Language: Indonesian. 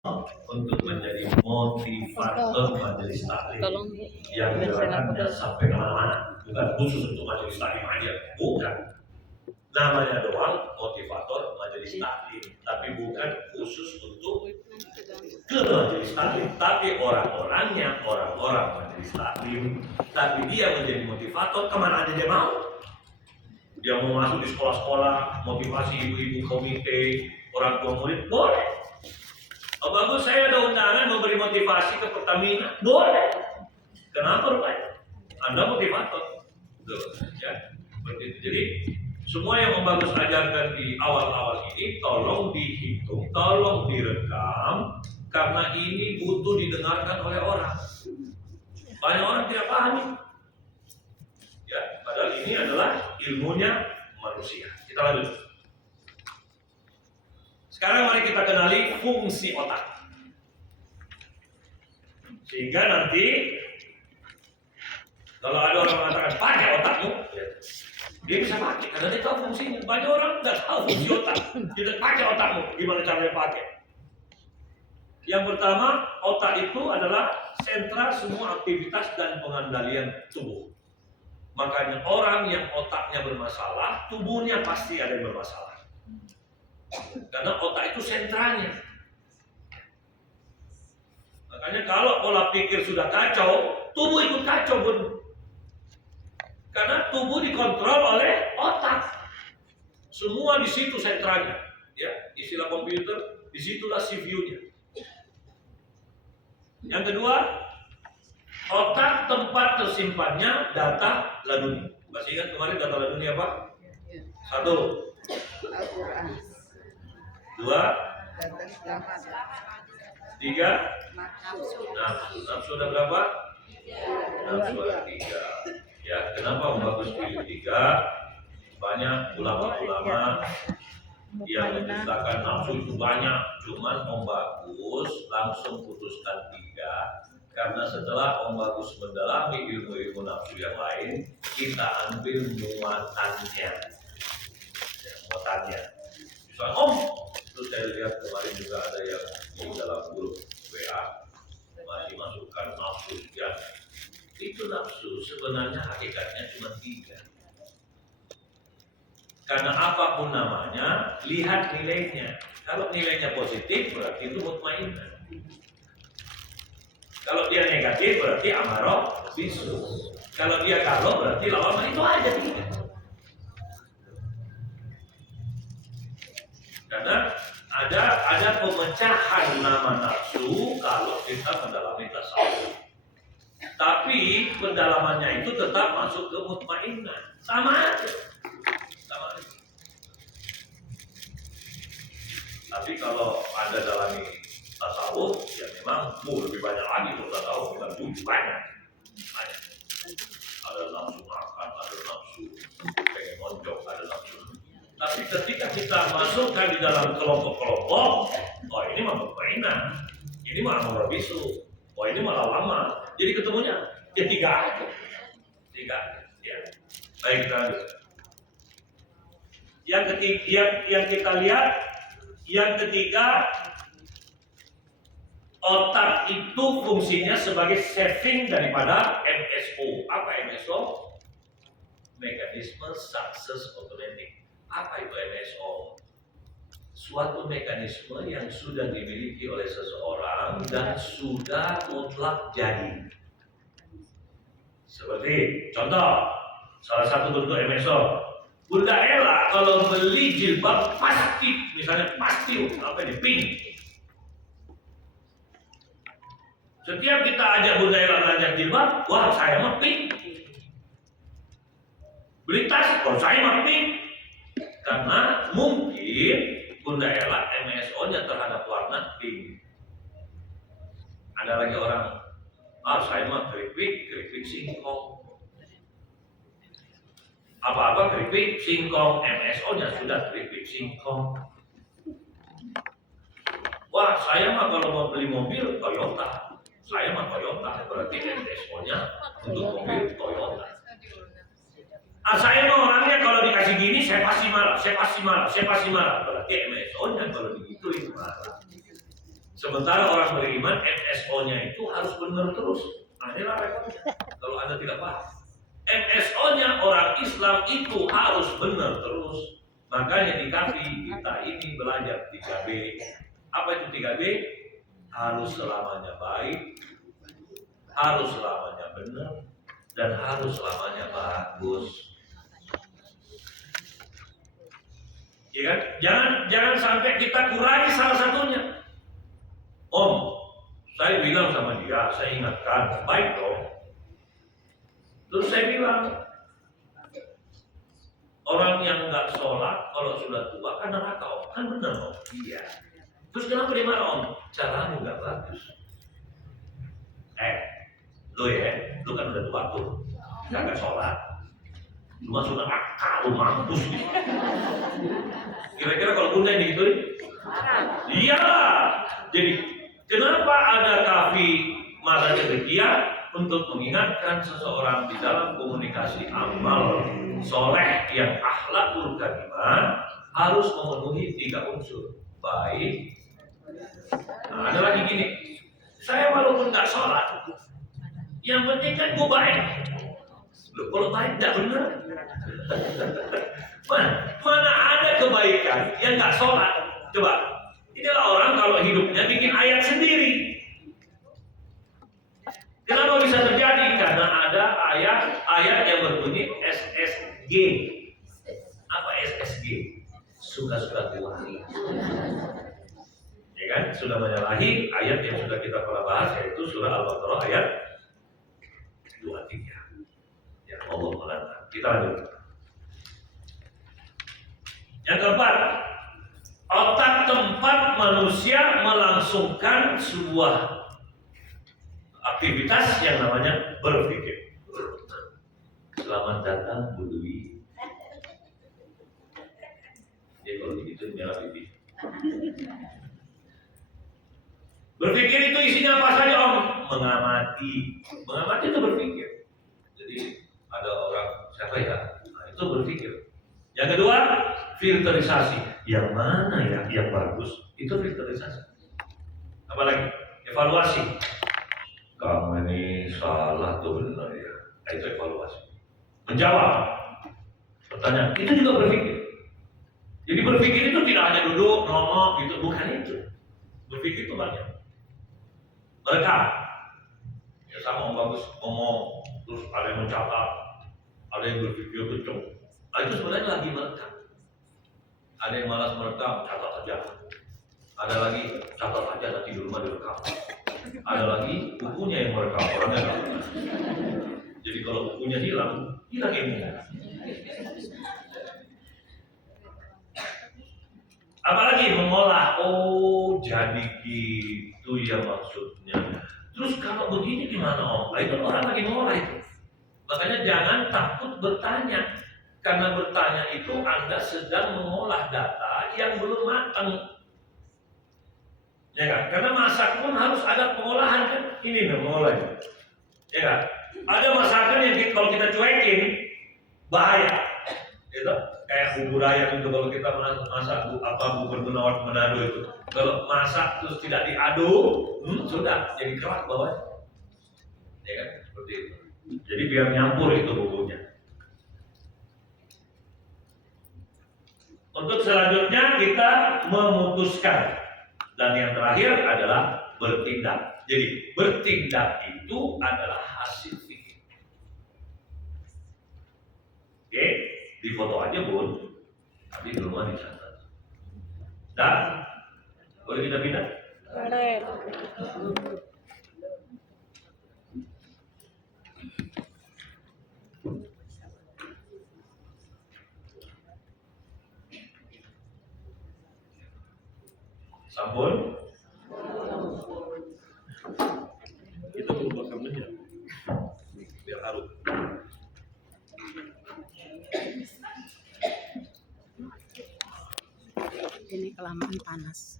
untuk menjadi motivator majelis taklim yang gerakannya sampai kemana-mana, bukan khusus untuk majelis taklim aja, bukan. Namanya doang motivator majelis taklim, tapi bukan khusus untuk ke majelis taklim, tapi orang-orangnya orang-orang majelis taklim, tapi dia menjadi motivator kemana aja dia mau. Dia mau masuk di sekolah-sekolah, motivasi ibu-ibu komite, orang tua murid, boleh. Oh bagus, saya ada undangan memberi motivasi ke Pertamina, boleh. Kenapa rupanya? Anda motivator, ya, seperti itu. Jadi semua yang Om Bagus ajarkan di awal-awal ini tolong dihitung, tolong direkam, karena ini butuh didengarkan oleh orang. Banyak orang tidak paham. Ya, padahal ini adalah ilmunya manusia. Kita lanjut. Sekarang mari kita kenali fungsi otak. Sehingga nanti kalau ada orang mengatakan pakai otakmu, dia bisa pakai karena dia tahu fungsinya. Banyak orang nggak tahu fungsi otak, tidak pakai otakmu. Gimana caranya pakai? Yang pertama, otak itu adalah sentra semua aktivitas dan pengendalian tubuh. Makanya orang yang otaknya bermasalah, tubuhnya pasti ada yang bermasalah. Karena otak itu sentranya. Makanya kalau pola pikir sudah kacau, tubuh ikut kacau pun. Karena tubuh dikontrol oleh otak. Semua di situ sentranya. Ya, istilah komputer, disitulah CPU-nya. Yang kedua, otak tempat tersimpannya data laduni. Masih ingat kemarin data laduni apa? Satu. Dua, tiga, nafsu ada berapa? Nafsu ada tiga. Ya, kenapa Om Bagus pilih tiga? Banyak ulama-ulama yang menceritakan nafsu itu banyak, cuman Om Bagus langsung putuskan tiga. Karena setelah Om Bagus mendalami ilmu-ilmu nafsu yang lain, kita ambil muatannya. Ya, muatannya. Misalnya Om, terus saya lihat kemarin juga ada yang di dalam grup WA masih masukkan nafsu ya. Itu nafsu sebenarnya hakikatnya cuma tiga. Karena apapun namanya, lihat nilainya. Kalau nilainya positif berarti itu mutmainnah. Kalau dia negatif berarti amarah bisu. Kalau dia galau berarti lawamah, itu aja tiga. Karena ada pemecahan nama nafsu kalau kita mendalami tasawuf. Tapi pendalamannya itu tetap masuk ke mutmainnah. Sama aja. Sama aja. Tapi kalau Anda dalami tasawuf, ya memang lebih banyak lagi tuh tasawuf, bukan banyak. Ada nafsu makan, ada nafsu pengen monjok, ada nafsu. Tapi ketika kita masukkan di dalam kelompok-kelompok, oh ini mah mutmainnah, ini mah amarah bisu, oh ini mah lawamah. Jadi ketemunya ya tiga aja. Tiga. Ya. Baik, kita lanjut. Yang ketiga, yang kita lihat, yang ketiga, otak itu fungsinya sebagai saving daripada MSO. Apa MSO? Mekanisme Success Automatic. Apa itu MSO? Suatu mekanisme yang sudah dimiliki oleh seseorang dan sudah mutlak jadi. Seperti contoh, salah satu bentuk MSO. Bunda Ella kalau beli jilbab pasti, misalnya pasti apa ini pink. Setiap kita ajak Bunda Ella belanja jilbab, wah saya mah pink. Beli tas, oh saya mah pink. Karena mungkin Bunda Ella MSO-nya terhadap warna pink. Ada lagi orang, saya mah keripik singkong. Apa-apa keripik singkong, MSO-nya sudah keripik singkong. Wah, saya mah kalau mau beli mobil Toyota. Saya mah Toyota, berarti MSO-nya untuk mobil Toyota. Saya mah orangnya kalau dikasih gini saya pasti marah. Berarti MSO-nya kalau digituin marah. Sementara orang beriman MSO-nya itu harus benar terus. Nah, inilah repotnya kalau Anda tidak paham. MSO-nya orang Islam itu harus benar terus. Makanya di KAFI kita ini belajar 3B. Apa itu 3B? Harus selamanya baik, harus selamanya benar, dan harus selamanya bagus. Ya kan? Jangan sampai kita kurangi salah satunya. Om, saya bilang sama dia, saya ingatkan, baik dong. Terus saya bilang, orang yang nggak sholat kalau sudah tua kan neraka om, kan benar om? Iya. Terus kenapa dia marah om? Caramu nggak bagus. Lu kan udah tua tuh, nggak sholat, cuma sudah akal, lu mampus. Kira-kira kalau bunda digituin? Iya. Jadi kenapa ada KAFI masa cedekia? Untuk mengingatkan seseorang di dalam komunikasi amal soleh yang akhlakul karimah harus memenuhi 3 unsur. Baik. Nah, ada lagi gini, saya walaupun nggak sholat, yang penting kan gue baik. Loh, kalau baik nggak benar, mana ada kebaikan yang nggak sholat? Coba, inilah orang kalau hidupnya bikin ayat sendiri. Kenapa bisa terjadi? Karena ada ayat yang berbunyi SSG. Apa SSG? Suka-suka Tuhan. Ya kan? Sudah menyalahi ayat yang sudah kita pernah bahas, yaitu surah Al-Baqarah ayat 23. Ya Allah melarang. Kita lanjut. Yang keempat, otak tempat manusia melangsungkan sebuah aktivitas yang namanya berpikir. Selamat datang Bu Dwi. Jadi kalau begitu nyala pipi. Berpikir itu isinya apa saja om? Mengamati. Mengamati itu berpikir. Jadi ada orang siapa ya? Nah, itu berpikir. Yang kedua, filterisasi. Yang mana ya yang bagus? Itu filterisasi. Apalagi evaluasi. Kamu ini salah atau benar ya? Itu evaluasi. Menjawab pertanyaan, itu juga berpikir. Jadi berpikir itu tidak hanya duduk, ngomong gitu, bukan itu. Berpikir itu banyak. Merekam. Ya sama om bagus ngomong, terus ada yang mencatat, ada yang berpikir kencang. Nah, itu sebenarnya lagi merekam. Ada yang malas merekam, catat aja. Ada lagi catat aja, nanti di rumah direkam. Ada lagi bukunya yang merekam, orangnya nggak pernah. Jadi kalau bukunya hilang ilmunya. Apalagi mengolah. Oh, jadi gitu ya maksudnya. Terus kalau begini gimana om? Nah, itu orang lagi mengolah itu. Makanya jangan takut bertanya. Karena bertanya itu Anda sedang mengolah data yang belum matang. Ya kan? Karena masak pun harus ada pengolahan kan? Ini nih pengolahnya. Ya kan? Ada masakan yang kalau kita cuekin bahaya. Gitu. Kayak bubur ayam itu kalau kita masak bubur benawat Manado itu. Kalau masak terus tidak diaduk, sudah jadi kerak bawahnya. Ya kan? Seperti itu. Jadi biar nyampur itu bumbunya. Untuk selanjutnya kita memutuskan. Dan yang terakhir adalah bertindak. Jadi bertindak itu adalah hasil pikir. Oke, di foto aja bun, tapi di rumah dicatat. Dan boleh kita pindah? Boleh. Sampun. Kita berubah kameranya biar harum. Ini kelamaan panas.